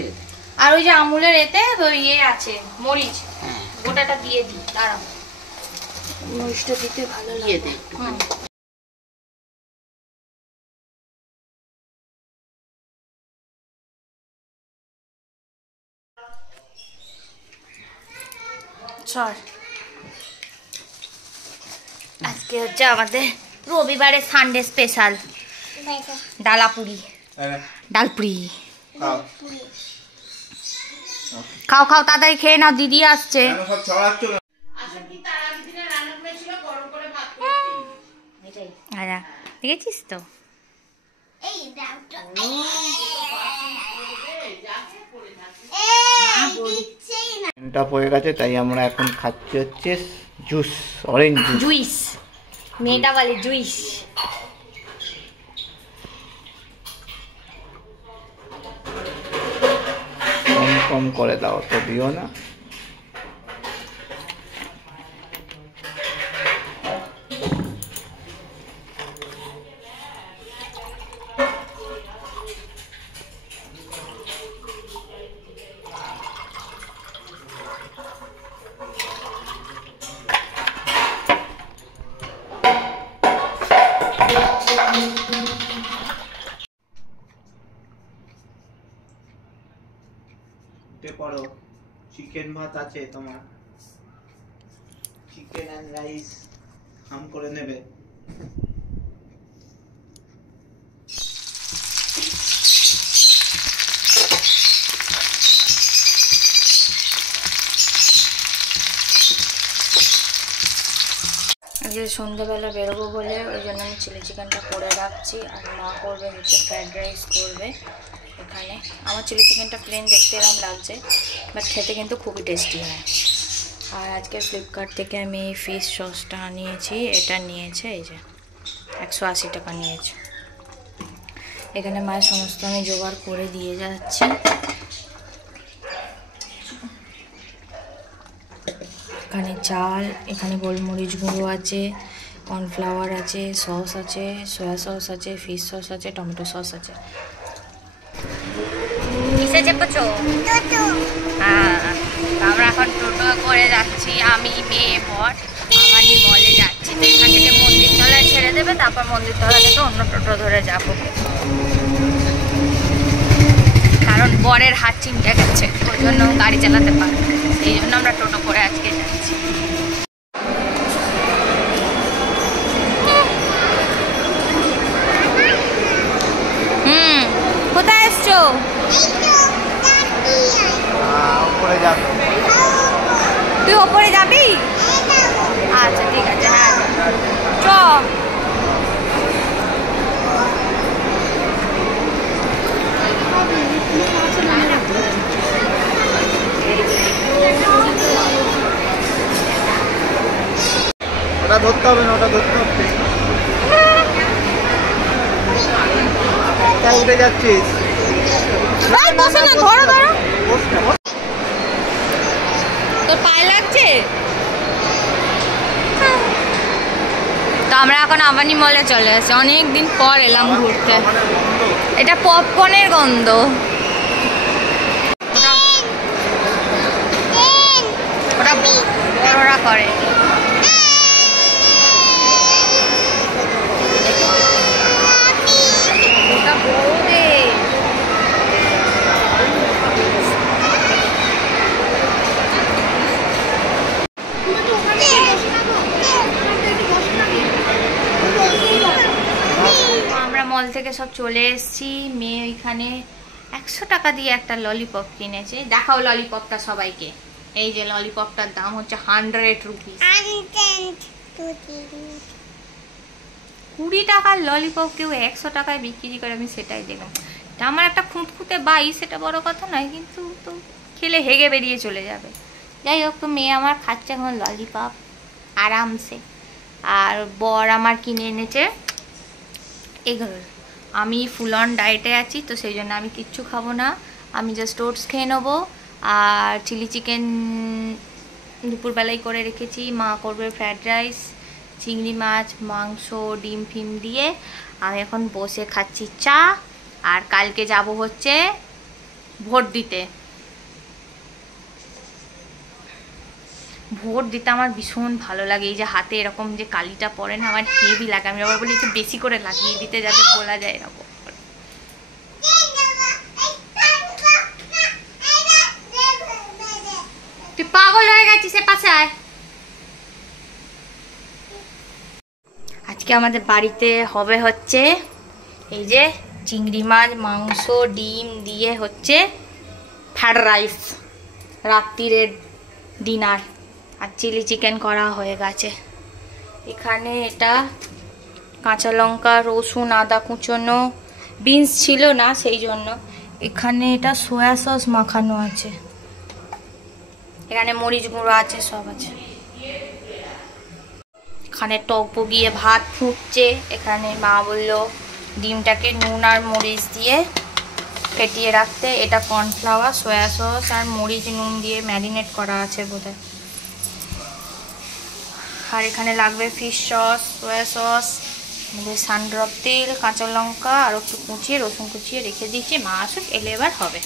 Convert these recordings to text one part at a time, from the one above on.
ছেড়ে দে। আর ওই যে আমুলের এতে ইয়ে আছে মরিচ, গোটাটা দিয়ে দিই। দাঁড়াও, মরিচটা দিতে ভালো লাগে। দে একটু। আজকে হচ্ছে আমাদের রবিবারে সানডে স্পেশাল ডালাপুরি, ডালপুরি। খাও খাও তাড়াতাড়ি খেয়ে নাও, দিদি আসছে। দেখেছিস তো পড়ে গেছে, তাই আমরা এখন খাচ্ছি হচ্ছে জুস, অরেঞ্জ জুইস। মেয়েটা বলে জুইস। কম কম করে দাও, তো দিও না। পড়ো, চিকেন ভাত আছে তোমার, চিকেন এন্ড রাইস হাম করে নেবে। আজকে সন্ধ্যাবেলা বেরোবো বলে ওই জন্য আমি চিলি চিকেনটা করে রাখছি। আর মা করবে হচ্ছে ফ্রাইড রাইস করবে এখানে। আমার চিলি চিকেনটা প্লেন দেখতে এরকম লাগছে, বাট খেতে কিন্তু খুবই টেস্টি হয়। আর আজকে ফ্লিপকার্ট থেকে আমি এই ফিশ সসটা নিয়েছি। এটা নিয়েছে এই যে 180 টাকা নিয়েছে। এখানে মায়ের সমস্ত আমি জোগাড় করে দিয়ে যাচ্ছি। এখানে চাল, এখানে গোলমরিচ গুঁড়ো আছে, কর্নফ্লাওয়ার আছে, সস আছে, সয়া সস আছে, ফিশ সস আছে, টমেটো সস আছে। কিসে চেপেছো? হ্যাঁ, আমরা এখন টোটো করে যাচ্ছি, আমি মেয়ে বর আমারই মলে যাচ্ছি। তো এখান থেকে মন্দিরতলায় ছেড়ে দেবে, তারপর মন্দিরতলা থেকে অন্য টোটো ধরে যাব, কারণ বরের হাত চিমটে গেছে, ওই জন্য গাড়ি চালাতে পারবে, সেই জন্য আমরা টোটো করে আজকে যাচ্ছি। কোথায় এসছো? তুই ওপরে যাবি? আচ্ছা ঠিক আছে, হ্যাঁ চ। ওটা ধরতে হবে না, ওটা ধরতে হবে। কোথায় উঠে যাচ্ছিস? বসো না, ধরো ধরো। তোর পায়ে লাগছে? তো আমরা এখন আবানি মলে চলে আসছি, অনেকদিন পর এলাম ঘুরতে। এটা পপকর্নের গন্ধ। ওটা বড়রা করে। ওটা বড়দের। আমরা মল থেকে সব চলে এসেছি। মেয়ে ওইখানে 100 টাকা দিয়ে একটা ললিপপ কিনেছে। দেখাও ললিপপটা সবাইকে। এই যে ললিপপটার দাম হচ্ছে 100 রুপিস। 20 টাকার ললিপপ কেউ 100 টাকায় বিক্রি করে, আমি সেটাই দেখলাম। এটা আমার একটা খুঁতখুঁতে বাই, সেটা বড় কথা নয়, কিন্তু তো খেলে হেগে বেরিয়ে চলে যাবে। যাই হোক, তো মেয়ে আমার খাচ্ছে এখন ললিপপ আরামসে। আর বর আমার কিনে এনেছে এগরোল। আমি ফুল অন ডায়েটে আছি, তো সেই জন্য আমি কিচ্ছু খাবো না। আমি জাস্ট ওটস খেয়ে নেবো। আর চিলি চিকেন দুপুরবেলায় করে রেখেছি। মা করবে ফ্রায়েড রাইস, চিংড়ি মাছ, মাংস, ডিম ফিম দিয়ে। আমি এখন বসে খাচ্ছি চা। আর কালকে যাব হচ্ছে ভোট দিতে আমার ভীষণ ভালো লাগে। এই যে হাতে এরকম যে কালিটা পড়ে না, আমার হেভি লাগে। আমি আবার বলি একটু বেশি করে লাগিয়ে দিতে, যাতে বলা যায় এরকম। তুই পাগল হয়ে গেছিস, সে পাশে আয়। আজকে আমাদের বাড়িতে হবে হচ্ছে এই যে চিংড়ি মাছ, মাংস, ডিম দিয়ে হচ্ছে ফ্রাইড রাইস, রাত্রিরের ডিনার। আর চিলি চিকেন করা হয়ে গেছে। এখানে এটা কাঁচা লঙ্কা, রসুন, আদা কুচোনো, বিনস ছিল না সেই জন্য। এখানে এটা সয়া সস মাখানো আছে, এখানে মরিচ গুঁড়ো আছে, সব আছে। এখানে টক বগিয়ে ভাত ফুটছে। এখানে মা বললো ডিমটাকে নুন আর মরিচ দিয়ে ফেটিয়ে রাখতে। এটা কর্নফ্লাওয়ার, সয়া সস আর মরিচ নুন দিয়ে ম্যারিনেট করা আছে বোধহয়। আর এখানে লাগবে fish sauce, soya sauce, Sundrop তেল, কাঁচা লঙ্কা আর একটু কুচিয়ে রসুন কুচিয়ে রেখে দিয়েছি। মা আসুক, এলে এবার হবে।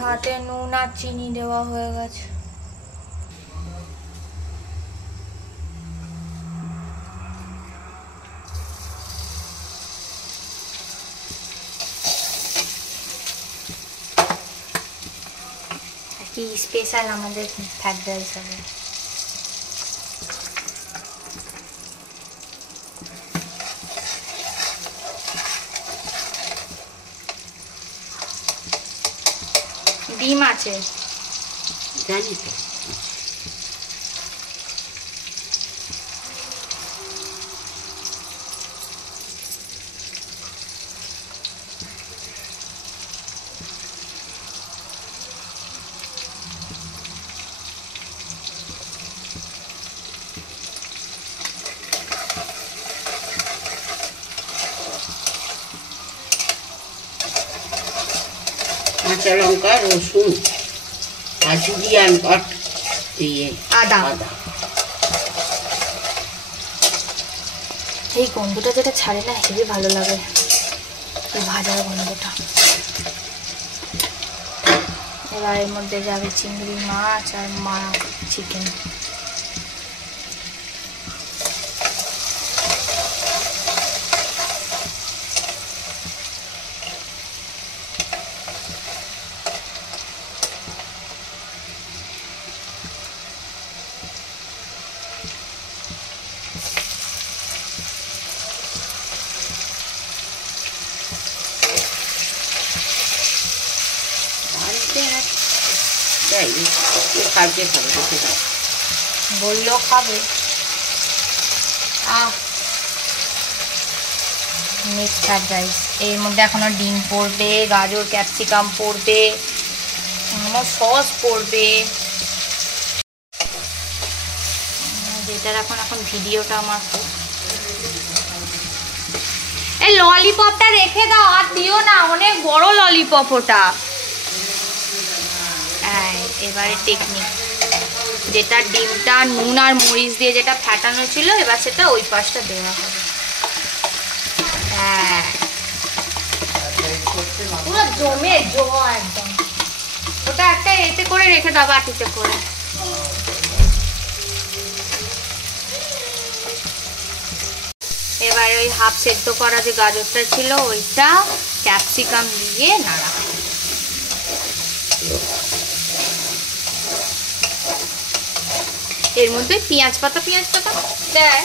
ভাতে নুন আর চিনি দেওয়া হয়ে গেছে। কি স্পেশাল আমাদের ফ্রাইড রাইস হবে। ডিম আছে জানি তো। কাঁচা লঙ্কা, রসুন আর জুলিয়ান কাট দিয়ে আদা। এই গন্ধটা যেটা ছাড়ে না, হেবি ভালো লাগে এই ভাজার গন্ধটা। এবার এর মধ্যে যাবে চিংড়ি মাছ আর চিকেন। বললো খাবে। মিক্সড ফ্রাইড রাইস, এর মধ্যে এখনো ডিম পড়বে, গাজর ক্যাপসিকাম পড়বে, সস পড়বে। যেটার এখন ভিডিওটা আমার খুব। এই ললিপপটা রেখে দাও, আর দিও না, অনেক বড় ললিপপ ওটা। এবারে টেকনিক, যেটা ডিমটা নুন আর মরিচ দিয়ে যেটা ফ্যাটানো ছিল, এবার সেটা ওই পাশটা দেওয়া হবে। পুরো জমে একদম। ওটা একটা এতে করে রেখে দাও, বাটিতে করে। এবার ওই হাফ সেদ্ধ করা যে গাজরটা ছিল ওইটা ক্যাপসিকাম দিয়ে নাড়া। এর মধ্যে পেঁয়াজ পাতা দেয়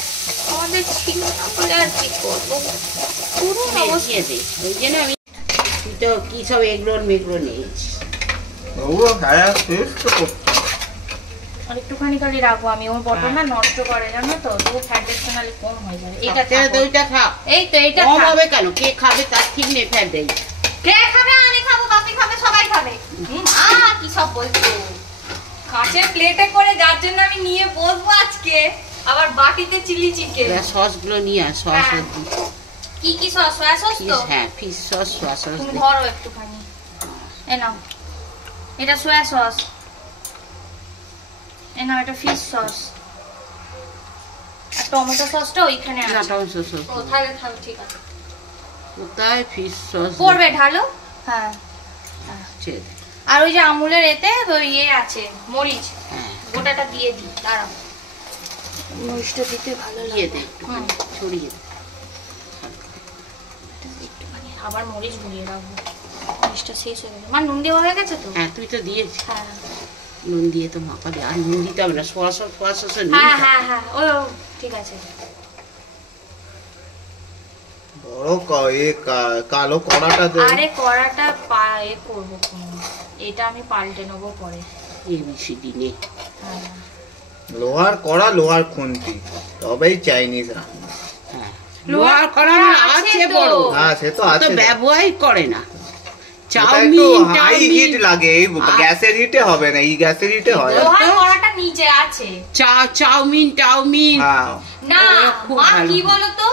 আমাদের ছিল না বলে আর কি করবো, পুরো অবস্থা দিই। ওই জন্য আমি তো কি সব এগরোল মেগরোল নিয়েছি। আর একটুখানি খালি রাখবো আমি, ওর বটল না নষ্ট করে জানো তো, তবু ফ্যাটের সোনালি কম হয়ে যাবে। এইটা খা। এই তো এইটা খাবে কেন, কে খাবে তার ঠিক নেই। ফ্যাট দেই, কে খাবে? আমি খাবো, বাপি খাবে, সবাই খাবে। কি সব বলছো। কাঁচের প্লেটে করে, যার জন্য আমি নিয়ে বসবো আজকে। আবার বাটিতে চিলি চিকেন। সস গুলো নিয়ে আস। সস কি কি সস? সয়া সস তো? হ্যাঁ, ফিশ সস, সয়া সস। তুমি ধরো একটুখানি, এ নাও। এটা সয়া সস, এ নাও। এটা ফিশ সস। আর টমেটো সসটা ওইখানে আছে। না, টমেটো সস। ও তাহলে ঠিক আছে। কোথায় ফিশ সস পড়বে ঢালো। হ্যাঁ ছেড়ে দে। আর ওই যে আমুলের এতে ওই ইয়ে আছে মরিচ, হ্যাঁ গোটাটা দিয়ে দিই। দাঁড়াও, মরিচটা দিতে ভালো দিয়ে লাগে। দে একটুখানি, ছড়িয়ে দে। একটুখানি আবার মরিচ গুলিয়ে রাখবো, মরিচটা শেষ হয়ে গেছে। আমার নুন দেওয়া হয়ে গেছে তো? হ্যাঁ তুই তো দিয়েছিস। হ্যাঁ নুন দিয়ে তো মাখাবি, আর নুন দিতে হবে না, সোয়া সস হ্যাঁ হ্যাঁ হ্যাঁ ও ঠিক আছে। বড় কালো কড়াটা দে। আরে কড়াটা এ করবো, এটা আমি পাল্টে নেবো পরে। ABCD নেই। হ্যাঁ লোহার কড়া, লোহার খুন্তি, তবেই চাইনিজ রান্না। হ্যাঁ লোহার লোহার কড়া আছে তো। বড়, হ্যাঁ সে তো তো আছে, ব্যবহারই করে না। ওটা একটু চাউমিন হাই হিট লাগে, এই গ্যাসের হিটে হবে না, এই গ্যাসের হিটে হয়। লোহার কড়াটা নিচে আছে। চাউমিন হ্যাঁ না ওরা খুব মা ভালো। কি বলতো,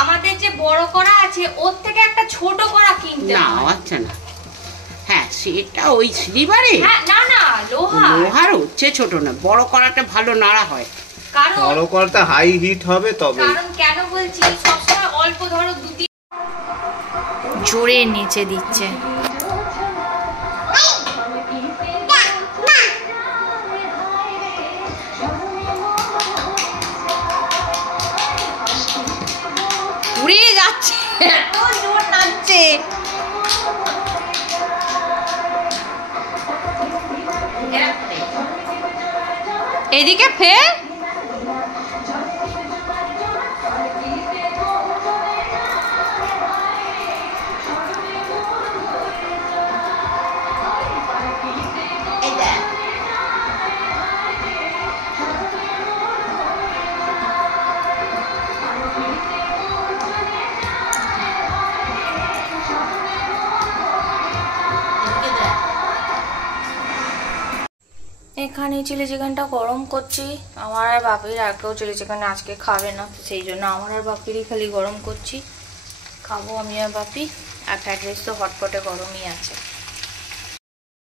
আমাদের যে বড় কড়া আছে ওর থেকে একটা ছোট কড়া কিনতে না হয়। আচ্ছা না, হ্যাঁ সেটা ওই সিলিভারে হ্যাঁ না না লোহার, লোহার হচ্ছে ছোট না, বড় কড়াটা ভালো নাড়া হয়। কারণ বড় কড়াটা হাই হিট হবে তবে। কারণ কেন বলছি, সবসময় অল্প ধরো দুটি জোরে নিচে দিচ্ছে। উড়ে যাচ্ছে, এত জোর নাচছে। এদিকে ফের এখানে চিলি চিকেনটা গরম করছি। আমার আর বাপির, আর কেউ চিলি চিকেন আজকে খাবে না, তো সেই জন্য আমার আর বাপিরই খালি গরম করছি। খাবো আমি আর বাপি। আর ফ্রাইড রাইস তো হটপটে গরমই আছে।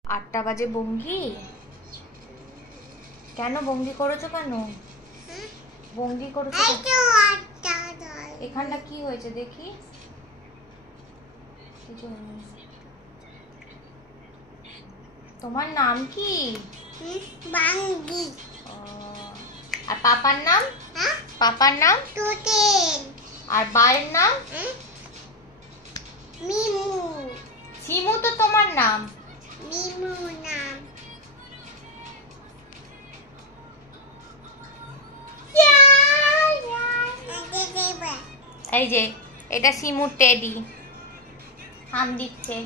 8টা বাজে বঙ্গি। কেন বঙ্গি করেছো কেন? বঙ্গি করেছো এখানটা কি হয়েছে দেখি? কিছু হয়নি। তোমার নাম কি? বাঙ্গি। আর পাপার নাম? পাপার নাম? টুটেন। আর বায়ের নাম? মিমু। সিমু তো তোমার নাম। মিমু নাম। এই যে এটা সিমুর টেডি, হাম দিচ্ছে।